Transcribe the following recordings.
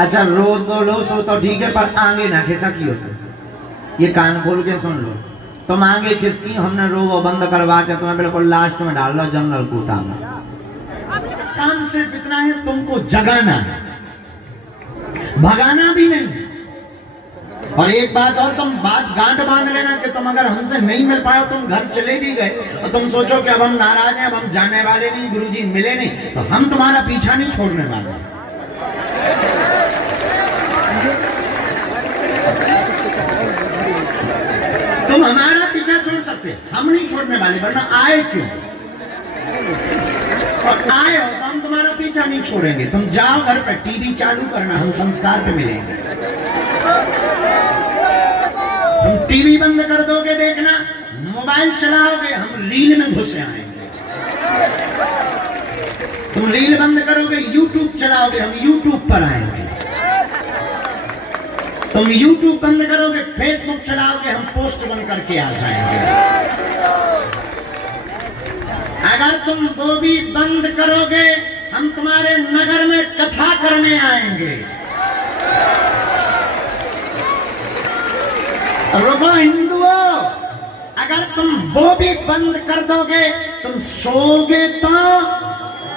अच्छा रो तो लो, सो तो ठीक है, पर आगे ना खिसकी हो तो। ये कान खोल के सुन लो, तुम आगे खिसकी, हमने रो वो बंद करवा के तुम्हें बिल्कुल लास्ट में डाल लो जनरल कोटा में। काम सिर्फ इतना है, तुमको जगाना है, भगाना भी नहीं। और एक बात और, तुम बात गांठ बांध लेना कि तुम अगर हमसे नहीं मिल पाए, तुम घर चले भी गए और तुम सोचो कि अब हम नाराज हैं, अब हम जाने वाले नहीं, गुरुजी मिले नहीं, तो हम तुम्हारा पीछा नहीं छोड़ने वाले। तुम हमारा पीछा छोड़ सकते, हम नहीं छोड़ने वाले, वरना आए क्यों? और आए हो तो हम तुम्हारा पीछा नहीं छोड़ेंगे। तुम जाओ घर पर, टीवी चालू करना, हम संस्कार पे मिलेंगे। तुम टीवी बंद कर दोगे देखना, मोबाइल चलाओगे, हम रील में घुस आएंगे। तुम रील बंद करोगे, यूट्यूब चलाओगे, हम यूट्यूब पर आएंगे। तुम यूट्यूब बंद करोगे, फेसबुक चलाओगे, हम पोस्ट बन करके आ जाएंगे। अगर तुम वो भी बंद करोगे, हम तुम्हारे नगर में कथा करने आएंगे। रुको हिंदुओं, अगर तुम वो भी बंद कर दोगे, तुम सोओगे तो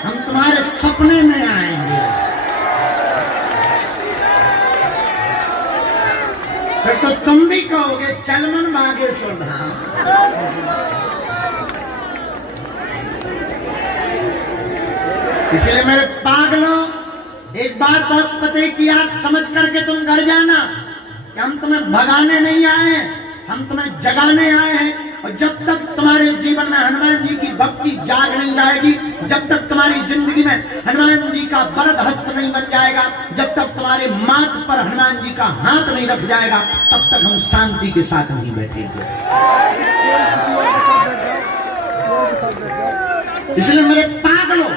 हम तुम्हारे सपने में आएंगे। फिर तो तुम भी कहोगे चल मन बागेश्वर धाम। इसलिए मेरे पागलों, एक बात बहुत पते की आप समझ करके तुम घर जाना कि हम तुम्हें भगाने नहीं आए, हम तुम्हें जगाने आए हैं। और जब तक तुम्हारे जीवन में हनुमान जी की भक्ति जाग नहीं जाएगी, जब तक तुम्हारी जिंदगी में हनुमान जी का वरद हस्त नहीं बन जाएगा, जब तक तुम्हारे माथ पर हनुमान जी का हाथ नहीं रख जाएगा, तब तक हम शांति के साथ नहीं बैठेंगे। इसलिए मेरे पागलों,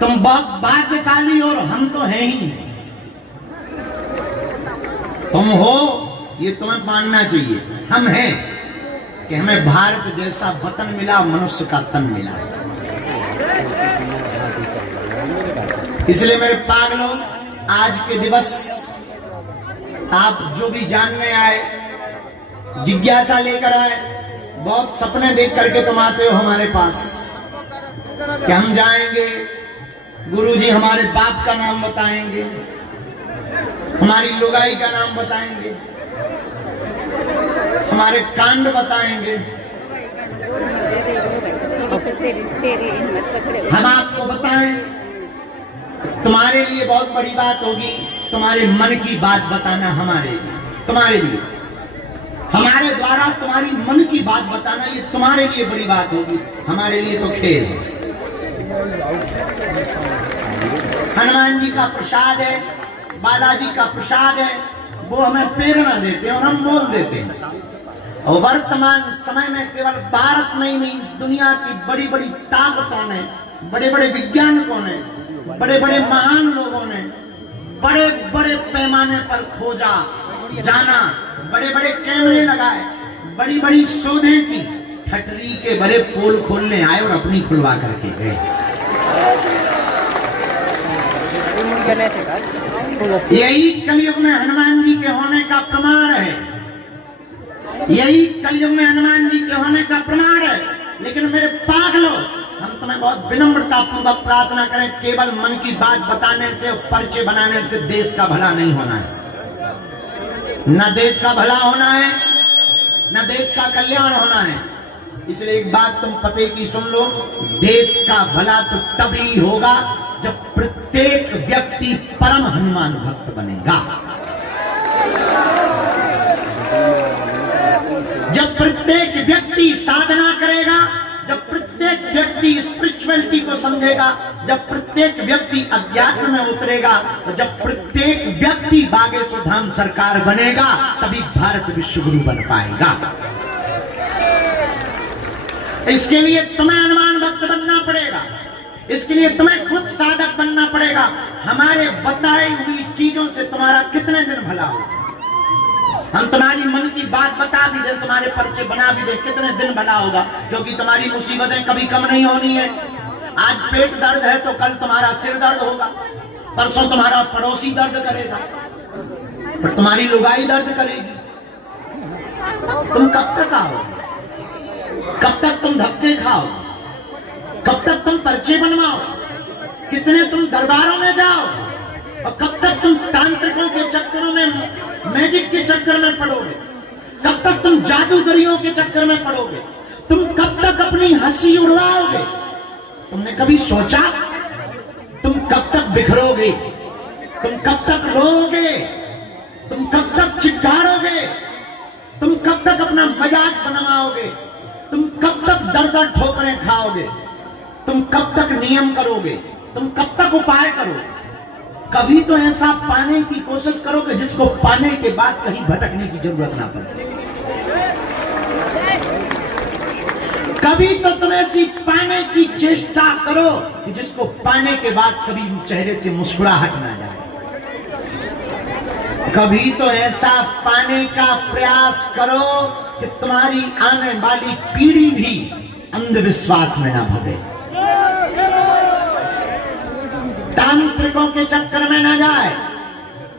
तुम बहुत भाग्यशाली हो, हम तो हैं ही। तुम हो ये तुम्हें मानना चाहिए, हम हैं कि हमें भारत जैसा वतन मिला, मनुष्य का तन मिला। इसलिए मेरे पागलों, आज के दिवस आप जो भी जानने आए, जिज्ञासा लेकर आए, बहुत सपने देख करके तुम आते हो हमारे पास कि हम जाएंगे, गुरुजी हमारे बाप का नाम बताएंगे, हमारी लुगाई का नाम बताएंगे, हमारे कांड बताएंगे, हम आपको बताएं। तुम्हारे लिए बहुत बड़ी बात होगी, तुम्हारे मन की बात बताना हमारे लिए, तुम्हारे लिए, हमारे द्वारा तुम्हारी मन की बात बताना, ये तुम्हारे लिए बड़ी बात होगी, हमारे लिए तो खेल है। हनुमान जी का प्रसाद है, बालाजी का प्रसाद है, वो हमें प्रेरणा देते हैं और हम बोल देते हैं। और वर्तमान समय में केवल भारत में ही नहीं, दुनिया की बड़ी बड़ी ताकतों ने, बड़े बड़े वैज्ञानिकों ने, बड़े बड़े महान लोगों ने बड़े बड़े पैमाने पर खोजा, जाना, बड़े बड़े कैमरे लगाए, बड़ी बड़ी शोधें की, ठटरी के बड़े पोल खोलने आए और अपनी खुलवा करके गए। यही कलयुग में हनुमान जी के होने का प्रमाण है, यही कलयुग में हनुमान जी के होने का प्रमाण है। लेकिन मेरे पागलों, हम तुम्हें बहुत विनम्रता पूर्वक प्रार्थना करें, केवल मन की बात बताने से, पर्चे बनाने से देश का भला नहीं होना है। न देश का भला होना है, न देश का कल्याण होना है। इसलिए एक बात तुम पते की सुन लो, देश का भला तो तभी होगा जब प्रत्येक व्यक्ति परम हनुमान भक्त बनेगा, जब प्रत्येक व्यक्ति साधना करेगा, जब प्रत्येक व्यक्ति स्पिरिचुअलिटी को समझेगा, जब प्रत्येक व्यक्ति अध्यात्म में उतरेगा, और जब प्रत्येक व्यक्ति बागेश्वर धाम सरकार बनेगा, तभी भारत विश्व गुरु बन पाएगा। इसके लिए तुम्हें हनुमान भक्त बनना पड़ेगा, इसके लिए तुम्हें खुद साधक बनना पड़ेगा। हमारे बताई हुई चीजों से तुम्हारा कितने दिन भला हो, हम तुम्हारी मन की बात बता भी दे, तुम्हारे पर्चे बना भी दे, कितने दिन भला होगा, क्योंकि तुम्हारी मुसीबतें कभी कम नहीं होनी है। आज पेट दर्द है तो कल तुम्हारा सिर दर्द होगा, परसों तुम्हारा पड़ोसी दर्द करेगा, पर तुम्हारी लुगाई दर्द करेगी। तुम कब तक आओ? कब तक तुम धक्के खाओ? कब तक तुम पर्चे बनवाओ? कितने तुम दरबारों में जाओ? और कब तक तुम तांत्रिकों के चक्करों में, मैजिक के चक्कर में पड़ोगे? कब तक तुम जादूगरियों के चक्कर में पड़ोगे? तुम कब तक अपनी हंसी उड़वाओगे? तुमने कभी सोचा तुम कब तक बिखरोगे? तुम कब तक रोओगे? तुम कब तक चिल्लाओगे? तुम कब तक अपना मजाक बनवाओगे? तुम कब तक दर दर ठोकरें खाओगे? तुम कब तक नियम करोगे? तुम कब तक उपाय करोगे? कभी तो ऐसा पाने की कोशिश करोगे जिसको पाने के बाद कहीं भटकने की जरूरत ना पड़े। कभी तो तुम ऐसी पाने की चेष्टा करो कि जिसको पाने के बाद कभी चेहरे से मुस्कुराहट ना जाए। कभी तो ऐसा पाने का प्रयास करो कि तुम्हारी आने वाली पीढ़ी भी अंधविश्वास में ना भगे, तांत्रिकों के चक्कर में ना जाए।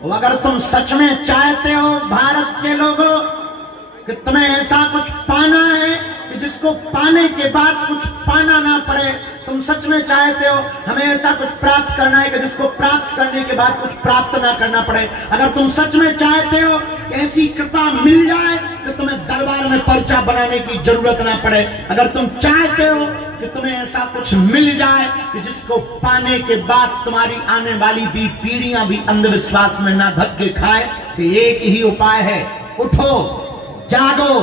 और अगर तुम सच में चाहते हो भारत के लोगों कि तुम्हें ऐसा कुछ पाना है कि जिसको पाने के बाद कुछ पाना ना पड़े, तुम सच में चाहते हो हमें ऐसा कुछ प्राप्त करना है कि जिसको प्राप्त करने के बाद कुछ प्राप्त ना करना पड़े, अगर तुम सच में चाहते हो ऐसी कृपा मिल जाए कि तुम्हें दरबार में पर्चा बनाने की जरूरत ना पड़े, अगर तुम चाहते हो कि तुम्हें ऐसा कुछ मिल जाए कि जिसको पाने के बाद तुम्हारी आने वाली भी पीढ़ियां भी अंधविश्वास में ना धक्के खाए, तो एक ही उपाय है, उठो, जागो,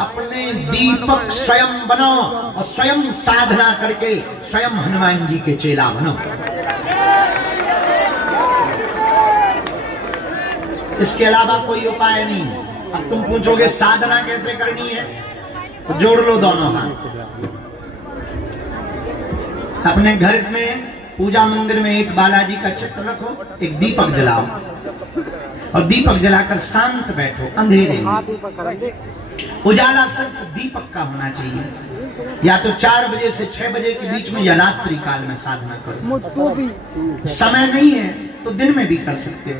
अपने दीपक स्वयं बनो और स्वयं साधना करके स्वयं हनुमान जी के चेला बनो। इसके अलावा कोई उपाय नहीं। अब तुम पूछोगे साधना कैसे करनी है, तो जोड़ लो दोनों हाथ। अपने घर में पूजा मंदिर में एक बालाजी का चित्र रखो, एक दीपक जलाओ और दीपक जलाकर शांत बैठो अंधेरे में। उजाला सिर्फ दीपक का होना चाहिए। या तो 4 बजे से 6 बजे के बीच में या रात्रि काल में साधना करो। समय नहीं है तो दिन में भी कर सकते हो।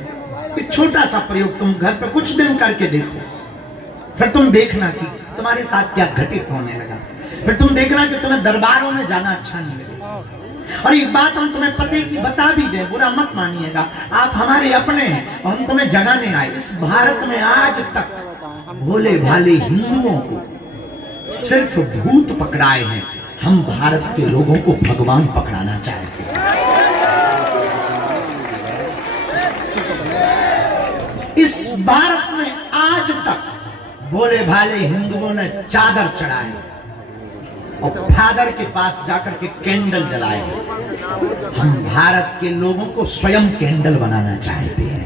एक छोटा सा प्रयोग तुम घर पर कुछ दिन करके देखो, फिर तुम देखना कि तुम्हारे साथ क्या घटित होने लगा। फिर तुम देखना कि तुम्हें दरबारों में जाना अच्छा नहीं लगेगा। और एक बात हम तुम्हें पते की बता भी दें, बुरा मत मानिएगा, आप हमारे अपने हैं और हम तुम्हें जगाने आए। इस भारत में आज तक भोले भाले हिंदुओं को सिर्फ भूत पकड़ाए हैं, हम भारत के लोगों को भगवान पकड़ाना चाहते हैं। इस भारत में आज तक भोले भाले हिंदुओं ने चादर चढ़ाए और फादर के पास जाकर के कैंडल जलाए। हम भारत के लोगों को स्वयं कैंडल बनाना चाहते हैं,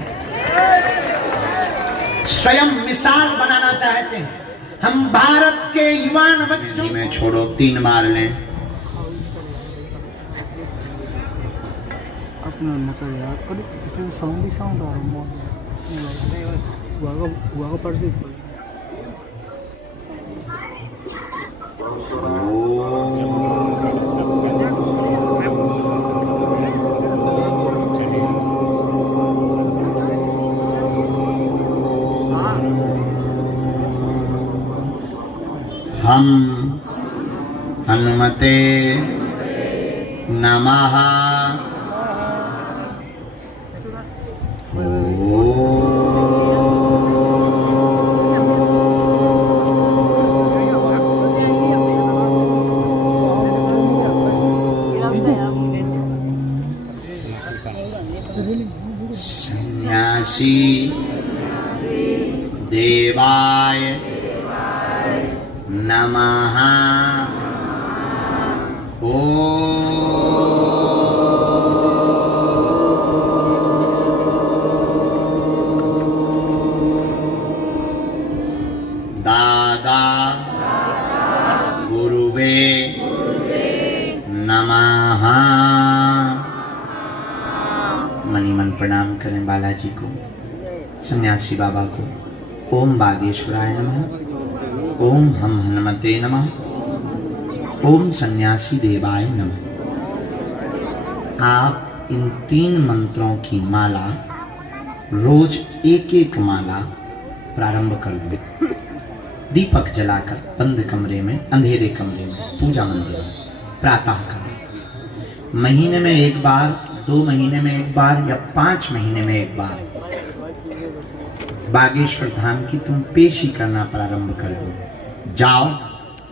स्वयं मिसाल बनाना चाहते हैं। हम भारत के युवान बच्चों में छोड़ो 3 बार लें। अपना नकल यार करो, इसे साउंड ही साउंड आ रहा है। हुआ को पढ़ से हम हनुमते नमः। सन्यासी देवाय नमः। दादा गुरुवे नमः। मनी मन प्रणाम करें बालाजी को, सन्यासी बाबा को। ओम बागेश्वराय नमः। ओम हम हनुमते नमः। ओम सन्यासी देवाय नमः। आप इन 3 मंत्रों की माला रोज एक एक माला प्रारंभ कर दो। दीपक जलाकर बंद कमरे में, अंधेरे कमरे में, पूजा मंदिर में प्रातः करें। महीने में एक बार, 2 महीने में एक बार या 5 महीने में एक बार बागेश्वर धाम की तुम पेशी करना प्रारंभ कर दो। जाओ,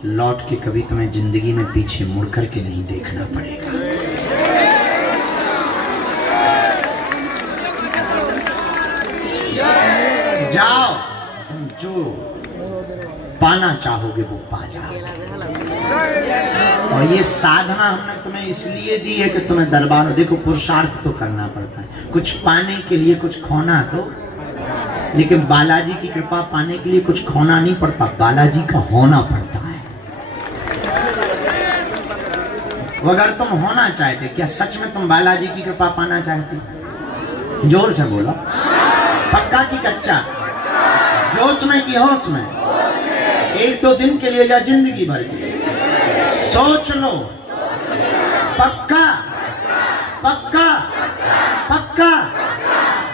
लौट के कभी तुम्हें जिंदगी में पीछे मुड़ करके नहीं देखना पड़ेगा। जाओ, तुम जो पाना चाहोगे वो पा जाओगे। और ये साधना हमने तुम्हें इसलिए दी है कि तुम्हें दरबार, देखो पुरुषार्थ तो करना पड़ता है, कुछ पाने के लिए कुछ खोना तो, लेकिन बालाजी की कृपा पाने के लिए कुछ खोना नहीं पड़ता, बालाजी का होना पड़ता है। वो अगर तुम होना चाहते, क्या सच में तुम बालाजी की कृपा पाना चाहते? जोर से बोलो, पक्का की कच्चा, जोश में की होश में, 1-2 दिन के लिए या जिंदगी भर के लिए? सोच लो, पक्का पक्का पक्का।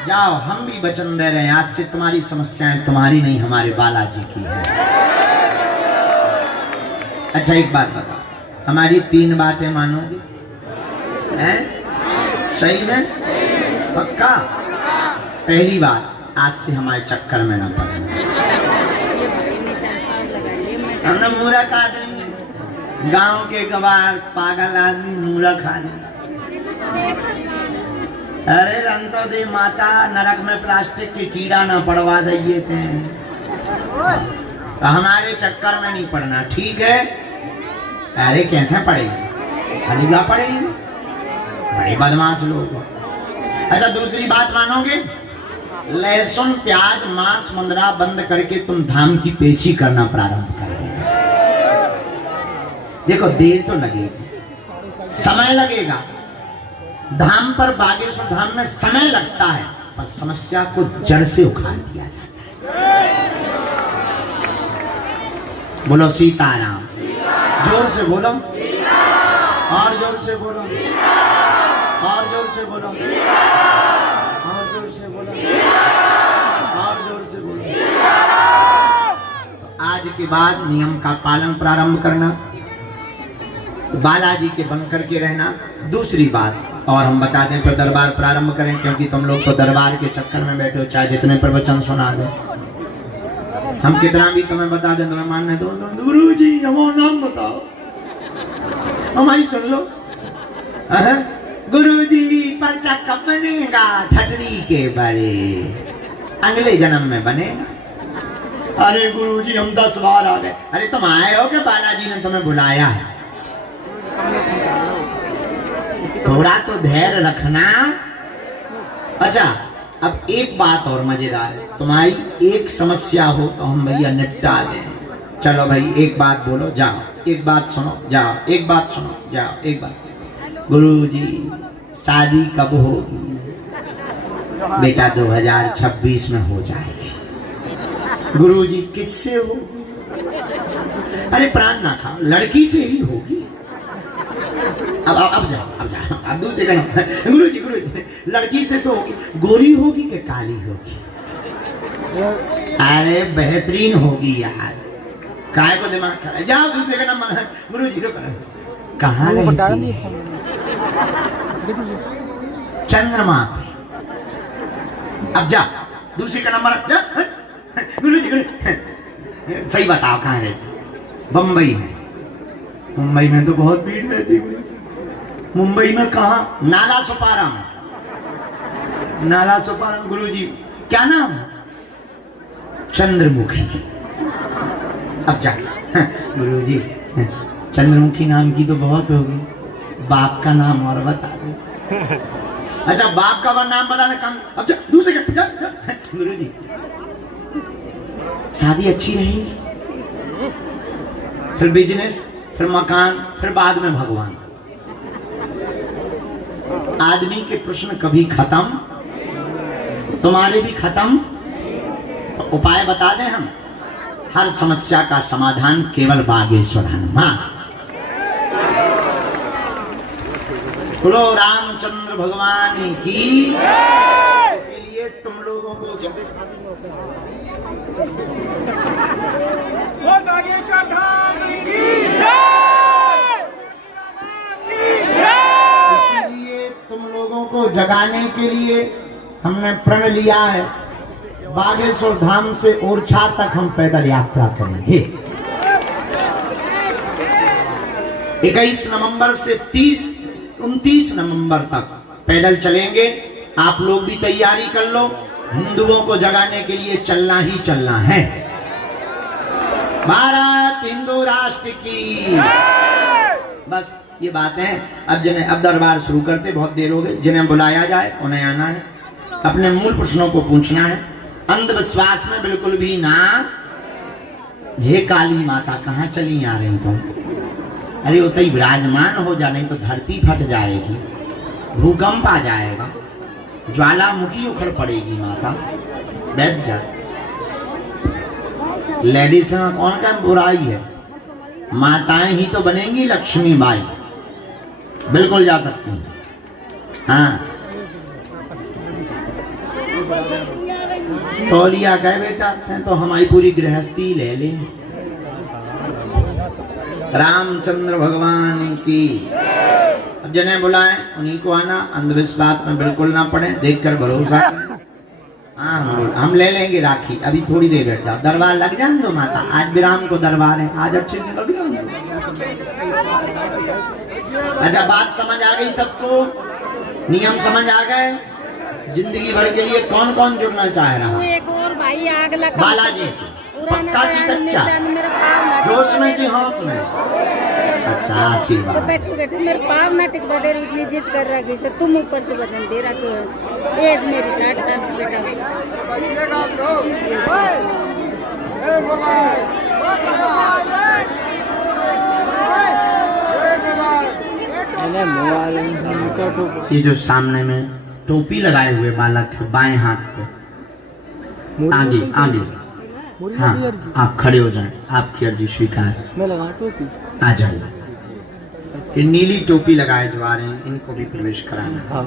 जाओ, हम भी वचन दे रहे हैं, आज से तुम्हारी समस्याएं तुम्हारी नहीं, हमारे बालाजी की है। अच्छा एक बात बताओ, हमारी 3 बातें मानोगे? हैं? सही में? पक्का? पहली बात, आज से हमारे चक्कर में ना पड़ना। हमने मूर्ख आदमी, गांव के गवार, पागल आदमी, मूर्ख आदमी। अरे रंग तो दे माता, नरक में प्लास्टिक के कीड़ा ना पड़वा दिए थे, तो हमारे चक्कर में नहीं पड़ना, ठीक है? अरे कैसे पड़ेगी? हलीगा पड़ेगी, बड़े बदमाश लोग। अच्छा दूसरी बात मानोगे? लहसुन, प्याज, मांस, मुंदरा बंद करके तुम धाम की पेशी करना प्रारंभ कर देना। देखो देर तो लगेगी, समय लगेगा, धाम पर, बागेश्वर धाम में समय लगता है, पर समस्या को जड़ से उखाड़ दिया जाता है। बोलो सीताराम, जोर से बोलो, और जोर से बोलो, और जोर से बोलो, और जोर से बोलो, और जोर से बोलो। तो आज के बाद नियम का पालन प्रारंभ करना, बालाजी के बन करके रहना। दूसरी बात और हम बता दें, फिर दरबार प्रारंभ करें, क्योंकि तुम लोग तो दरबार के चक्कर में बैठे हो, चाहे जितने प्रवचन सुना दे, हम कितना भी तुम्हें बता दें तुम्हें मानने दो। गुरु जी हमारा नाम बताओ, हमारी सुन लो। गुरु जी पर्चा कब बनेगा? ठटरी के बारे, अगले जन्म में बनेगा। अरे गुरु जी हम 10 बार आ गए। अरे तुम आए हो कि बालाजी ने तुम्हें बुलाया है? थोड़ा तो धैर्य रखना। अच्छा अब एक बात और मजेदार है, तुम्हारी एक समस्या हो तो हम भैया निपटा दें। चलो भाई एक बात बोलो, जाओ, एक बात सुनो, जाओ, एक बात सुनो, जाओ, एक बात। गुरु जी शादी कब होगी? बेटा 2026 में हो जाएगी। गुरु जी किससे होगी? अरे प्राण ना खाओ, लड़की से ही होगी। अब जाओ, अब दूसरे का। गुरु जी लड़की से तो होगी, गोरी होगी कि काली होगी? अरे बेहतरीन होगी यार, काय को दिमाग खा, जाओ दूसरे का नंबर है। गुरु जी कहाँ रहती है? चंद्रमा पे। अब जा दूसरे का नंबर। गुरु जी सही बताओ कहाँ रहती? बम्बई में। मुंबई में तो बहुत भीड़ रहती है। मुंबई में कहा? नाला सुपारा में। नाला सुपारा। गुरु जी क्या नाम? चंद्रमुखी। अब जा। गुरु जी चंद्रमुखी नाम की तो बहुत होगी, बाप का नाम और बता दो। अच्छा बाप का नाम बताना कम। अब जा दूसरे का। गुरु जी शादी अच्छी रहेगी, फिर बिजनेस, फिर मकान, फिर बाद में भगवान। आदमी के प्रश्न कभी खत्म, तुम्हारे भी खत्म। तो उपाय बता दें हम, हर समस्या का समाधान केवल बागेश्वर हनुमान। बोलो रामचंद्र भगवान की। इसीलिए तुम लोगों को नागेश्वर धाम की इसीलिए तुम लोगों को जगाने के लिए हमने प्रण लिया है, बागेश्वर धाम से ओरछा तक हम पैदल यात्रा करेंगे। 21 नवंबर से 29 नवंबर तक पैदल चलेंगे। आप लोग भी तैयारी कर लो, हिंदुओं को जगाने के लिए चलना ही चलना है। भारत हिंदू राष्ट्र की। बस ये बात है। अब दरबार शुरू करते, बहुत देर हो गई। जिन्हें बुलाया जाए उन्हें आना है, अपने मूल प्रश्नों को पूछना है, अंधविश्वास में बिल्कुल भी ना। हे काली माता कहाँ चली आ रही तुम? अरे वो तो विराजमान हो जा, नहीं तो धरती फट जाएगी, भूकंप आ जाएगा, ज्वालामुखी उखड़ पड़ेगी। माता बैठ जा। लेडीज में कौन का बुराई है? माताएं ही तो बनेंगी लक्ष्मी बाई। बिल्कुल जा सकती हैं। हाँ तौलिया कहे बेटा तो हमारी पूरी गृहस्थी ले ले। रामचंद्र भगवान की। अब जिन्हें बुलाएं उन्हीं को आना, अंधविश्वास में बिल्कुल ना पड़े, देखकर भरोसा। हाँ हम ले लेंगे राखी। अभी थोड़ी देर बैठ जाओ, दरबार लग जाए दो माता। आज विराम को दरबार है, आज अच्छे से लग जाओ। अच्छा बात समझ आ गई सबको? नियम समझ आ गए? जिंदगी भर के लिए कौन कौन जुड़ना चाह रहा? एक और भाई आग लगा बालाजी से। पक्का की कच्चा? जोश में कि होश में? अच्छा आशीर्वाद। मेरे पाव में टिक बदे इतनी जिद कर रहा कि तुम ऊपर से बदन दे रहा तो एज मेरी 60 साल से बेटा। ये जो सामने में टोपी लगाए हुए बालक है, बाएं हाथ पे, आगे आगे। हाँ आप खड़े हो जाएं, आपकी अर्जी स्वीकार। मैं लगा टोपी। आ जाइए। ये नीली टोपी लगाए जो आ रहे हैं इनको भी प्रवेश कराना। हाँ